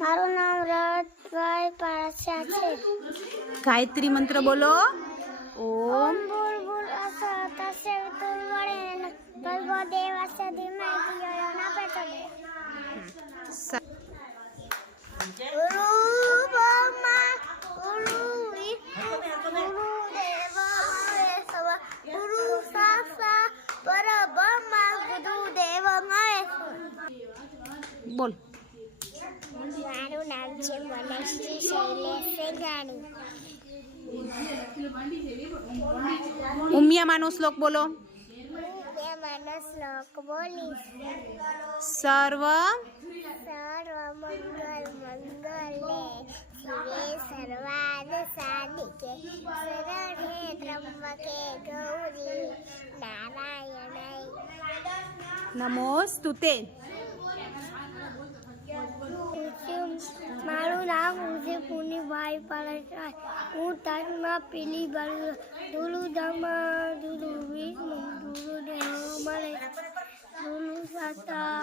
મારું નામ રથભાઈ પારસિયા છે. ગાયત્રી મંત્ર બોલો. ઓમ ભૂર ભૂર અસઃ તસ્ય વિતુર્વરેણ્યં ભર્ગો દેવસ્ય ધીમહિ ધિયો યો ન પ્રચોદયાત્. ગુરુ બ્રહ્મા ગુરુ વિષ્ણુ ગુરુ દેવો મહેશ્વર ગુરુ સાક્ષાત પરબ્રહ્મ ગુરુ દેવો મહેશ્વર. બોલ. મારું નામ છે મનશ્રી શૈલેષ સેંઘાણી. ઉમિયામાનો શ્લોક બોલો. માનો શ્લોક બોલીશ. સર્વ સર્વમંગલ મંગલે શિવે સર્વાર્થ સાધિકે શરણ્યે ત્ર્યંબકે ગૌરી નારાયણય નમોસ્તુતે. મારું નામ ઉદય પુનિભાઈ પારસિયા. હું તાજમાં પેલી બાજુ ધુલુ ધમા ધુલુ વિષ્ણુ ધુલુ દેવ મળે ધુલુ સાતા